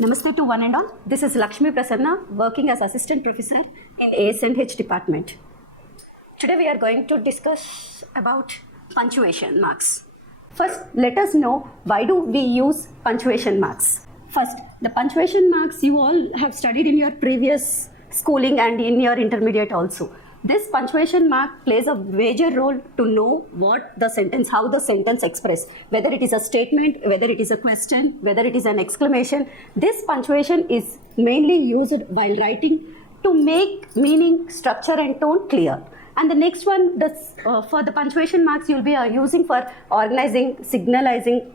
Namaste to one and all. This is Lakshmi Prasanna, working as assistant professor in ASNH department. Today we are going to discuss about punctuation marks. First, let us know why do we use punctuation marks. First, the punctuation marks you all have studied in your previous schooling and in your intermediate also. This punctuation mark plays a major role to know what the sentence, how the sentence express, whether it is a statement, whether it is a question, whether it is an exclamation. This punctuation is mainly used while writing to make meaning, structure and tone clear. And the next one, for the punctuation marks you'll be using for organizing, signalizing.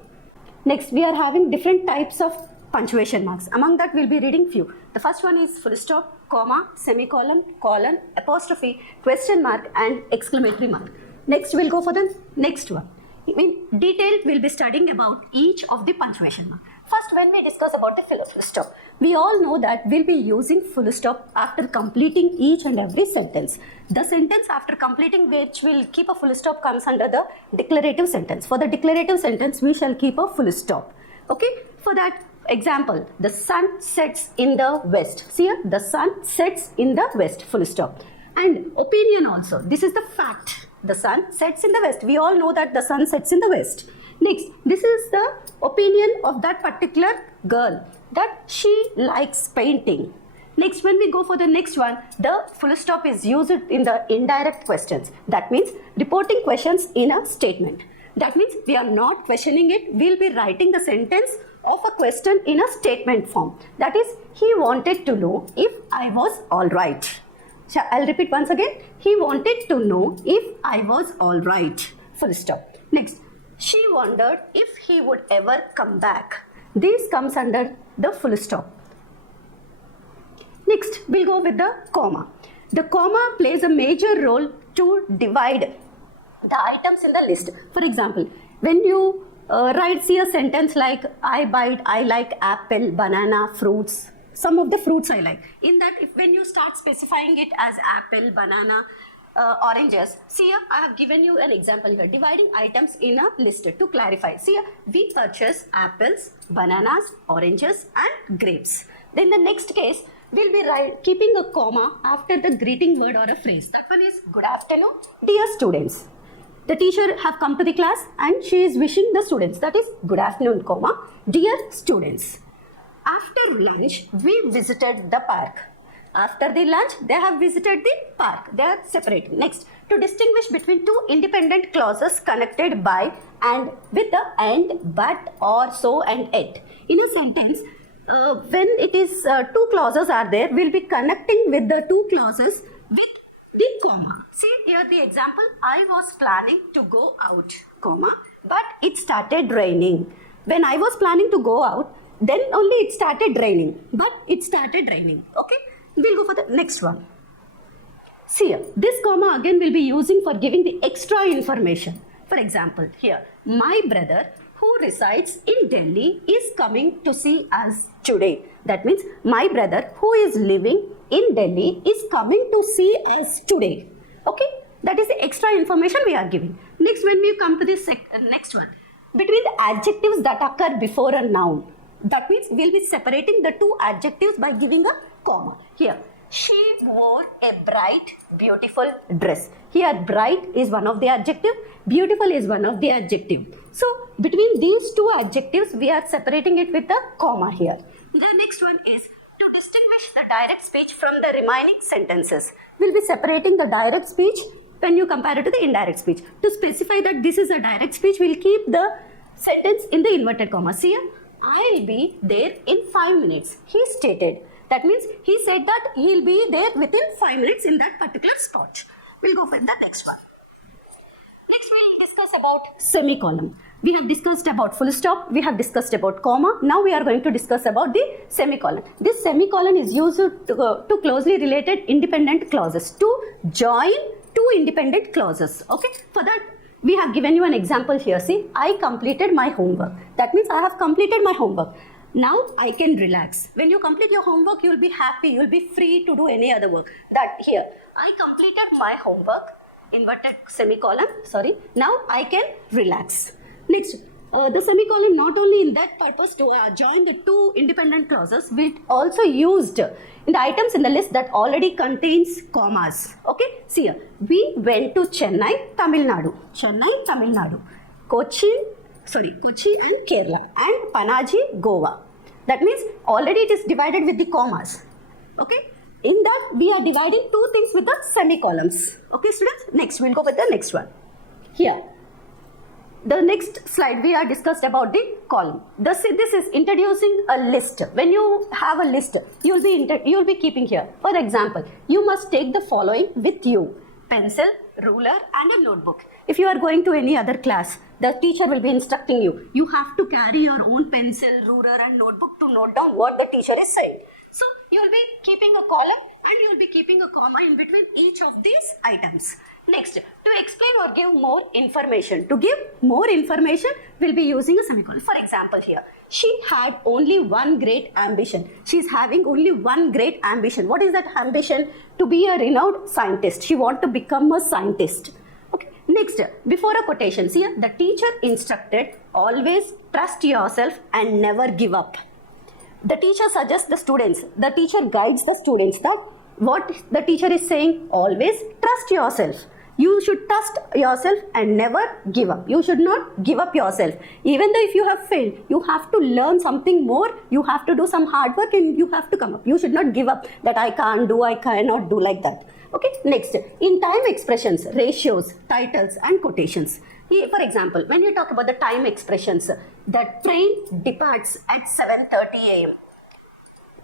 Next, we are having different types of punctuation marks. Among that, we'll be reading few. The first one is full stop, comma, semicolon, colon, apostrophe, question mark and exclamatory mark. Next, we'll go for the next one. In detail, we'll be studying about each of the punctuation mark. First, when we discuss about the full stop, we all know that we'll be using full stop after completing each and every sentence. The sentence after completing which will keep a full stop comes under the declarative sentence. For the declarative sentence, we shall keep a full stop. Okay, for that example, the sun sets in the west. See here, the sun sets in the west, full stop. And opinion also, this is the fact. The sun sets in the west. We all know that the sun sets in the west. Next, this is the opinion of that particular girl, that she likes painting. Next, when we go for the next one, the full stop is used in the indirect questions. That means reporting questions in a statement. That means we are not questioning it. We'll be writing the sentence of a question in a statement form. That is, he wanted to know if I was all right. I'll repeat once again. He wanted to know if I was all right. Full stop. Next, she wondered if he would ever come back. This comes under the full stop. Next, we'll go with the comma. The comma plays a major role to divide the items in the list. For example, when you see a sentence like I like apple, banana, fruits. Some of the fruits I like. In that, when you start specifying it as apple, banana, oranges. See here, I have given you an example here, dividing items in a list to clarify. See here, we purchase apples, bananas, oranges and grapes. Then the next case, we'll be keeping a comma after the greeting word or a phrase. That one is good afternoon, dear students. The teacher have come to the class and she is wishing the students. That is good afternoon, comma, dear students. After lunch, we visited the park. After the lunch, they have visited the park. They are separate. Next, to distinguish between two independent clauses connected by and with the and, but, or, so and yet. In a sentence, when it is two clauses are there, we'll be connecting with the two clauses with the comma. See here the example, I was planning to go out, comma, but it started raining. When I was planning to go out, then only it started raining, but it started raining. Okay, we'll go for the next one. See here, this comma again will be using for giving the extra information. For example, here, my brother who resides in Delhi is coming to see us today. That means my brother who is living in Delhi is coming to see us today. Okay, that is the extra information we are giving. Next, when we come to the next one, between the adjectives that occur before a noun. That means we'll be separating the two adjectives by giving a comma. Here, she wore a bright, beautiful dress. Here, bright is one of the adjective, beautiful is one of the adjective. So, between these two adjectives, we are separating it with a comma here. The next one is to distinguish the direct speech from the remaining sentences. We'll be separating the direct speech when you compare it to the indirect speech. To specify that this is a direct speech, we'll keep the sentence in the inverted comma. See here, I'll be there in 5 minutes, he stated. That means he said that he'll be there within 5 minutes in that particular spot. We'll go for the next one. Next, we'll discuss about semicolon. We have discussed about full stop, we have discussed about comma. Now we are going to discuss about the semicolon. This semicolon is used to closely related independent clauses, to join two independent clauses. Okay, for that we have given you an example here. See, I completed my homework. That means I have completed my homework. Now I can relax. When you complete your homework, you'll be happy, you'll be free to do any other work. That here, I completed my homework, inverted semicolon, sorry. Now I can relax. Next, the semicolon not only in that purpose to join the two independent clauses, we also used in the items in the list that already contains commas. Okay, see here, we went to Chennai, Tamil Nadu. Chennai, Tamil Nadu. Kochi and Kerala, and Panaji, Goa. That means already it is divided with the commas. Okay. In that we are dividing two things with the semicolons. Okay, students. Next we'll go with the next one. Here, the next slide we are discussed about the column. This is introducing a list. When you have a list, you'll be keeping here. For example, you must take the following with you: pencil, ruler, and a notebook. If you are going to any other class, the teacher will be instructing you. You have to carry your own pencil, ruler, and notebook to note down what the teacher is saying. So you will be keeping a column and you will be keeping a comma in between each of these items. Next, to explain or give more information. To give more information, we'll be using a semicolon. For example, here, she had only one great ambition. She's having only one great ambition. What is that ambition? To be a renowned scientist. She wants to become a scientist. Okay. Next, before a quotation, see here, the teacher instructed, always trust yourself and never give up. The teacher suggests the students, the teacher guides the students that what the teacher is saying, always trust yourself. You should trust yourself and never give up. You should not give up yourself. Even though if you have failed, you have to learn something more. You have to do some hard work and you have to come up. You should not give up that I can't do, I cannot do, like that. Okay, next, in time expressions, ratios, titles and quotations. For example, when you talk about the time expressions, the train departs at 7:30 a.m.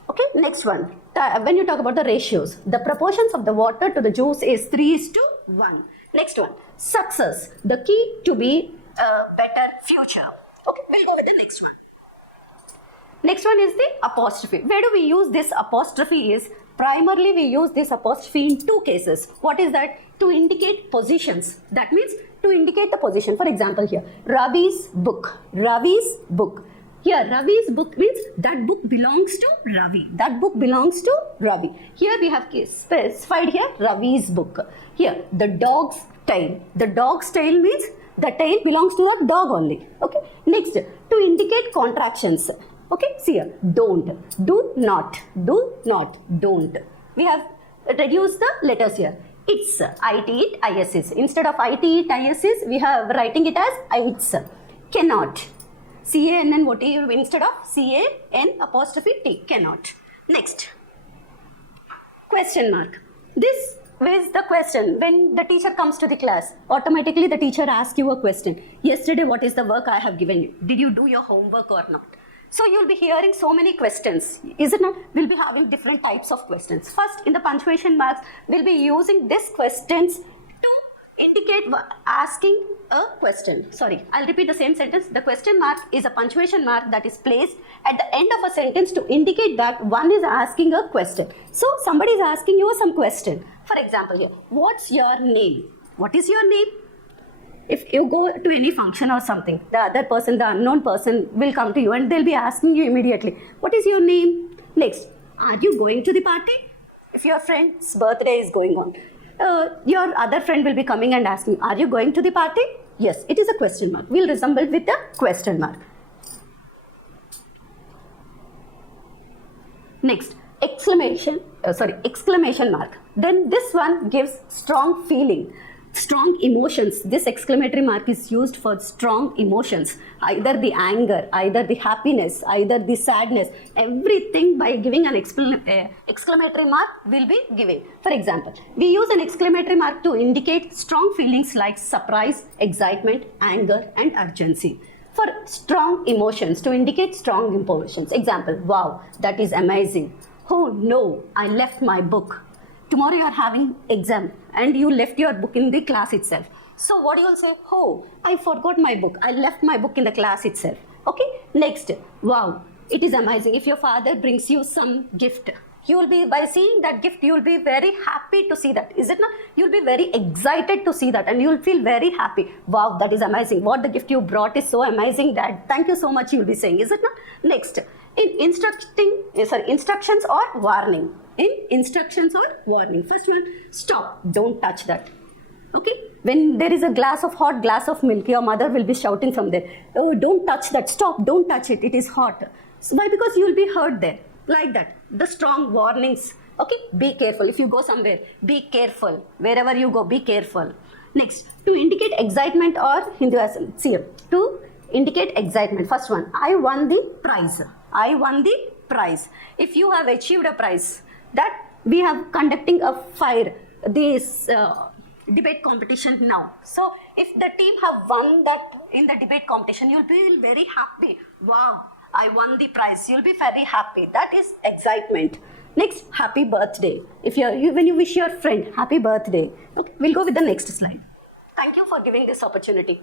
Okay, next one. When you talk about the ratios, the proportions of the water to the juice is 3:1. Next one, success, the key to be a better future. Okay, we'll go with the next one. Next one is the apostrophe. Where do we use this apostrophe is, primarily we use this apostrophe in two cases. What is that? To indicate positions. That means to indicate the position. For example here, Ravi's book. Ravi's book. Here, Ravi's book means that book belongs to Ravi. That book belongs to Ravi. Here we have specified here Ravi's book. Here, the dog's tail. The dog's tail means the tail belongs to the dog only. Okay. Next, to indicate contractions. Okay. See here, don't, do not, don't. We have reduced the letters here. It's, it, ISS. Instead of it, ISS, we have writing it as it's. Cannot. CANN, what is instead of CAN apostrophe T, cannot. Next, question mark. This is the question. When the teacher comes to the class, automatically the teacher asks you a question. Yesterday, what is the work I have given you? Did you do your homework or not? So you'll be hearing so many questions, is it not? We'll be having different types of questions. First, in the punctuation marks, we'll be using these questions to indicate asking a question. Sorry, I'll repeat the same sentence. The question mark is a punctuation mark that is placed at the end of a sentence to indicate that one is asking a question. So somebody is asking you some question. For example here, what's your name? What is your name? If you go to any function or something, the other person, the unknown person will come to you and they'll be asking you immediately, what is your name? Next, are you going to the party? If your friend's birthday is going on, your other friend will be coming and asking, are you going to the party? Yes, it is a question mark. We'll resemble with a question mark. Next, exclamation mark. Then this one gives strong feeling, strong emotions. This exclamatory mark is used for strong emotions, either the anger, either the happiness, either the sadness. Everything by giving an exclamatory mark will be given. For example, we use an exclamatory mark to indicate strong feelings like surprise, excitement, anger and urgency. For strong emotions, to indicate strong emotions. Example, wow, that is amazing. Oh no, I left my book. Tomorrow you are having exam and you left your book in the class itself. So what you will say? Oh, I forgot my book. I left my book in the class itself. Okay. Next, wow, it is amazing. If your father brings you some gift, you will be, by seeing that gift, you will be very happy to see that. Is it not? You will be very excited to see that and you will feel very happy. Wow, that is amazing. What the gift you brought is so amazing, Dad. Thank you so much, you will be saying. Is it not? Next, In instructions or warning. In instructions or warning. First one, stop, don't touch that. Okay, when there is a hot glass of milk, your mother will be shouting from there, oh, don't touch that, stop, don't touch it, it is hot. So why? Because you will be hurt there, like that. The strong warnings. Okay, be careful. If you go somewhere, be careful. Wherever you go, be careful. Next, to indicate excitement or enthusiasm. See here, to indicate excitement. First one, I won the prize. I won the prize. If you have achieved a prize, that we have conducting a this debate competition now. So if the team have won that in the debate competition, you'll be very happy. Wow, I won the prize. You'll be very happy. That is excitement. Next, happy birthday. If when you wish your friend happy birthday. Okay, we'll go with the next slide. Thank you for giving this opportunity.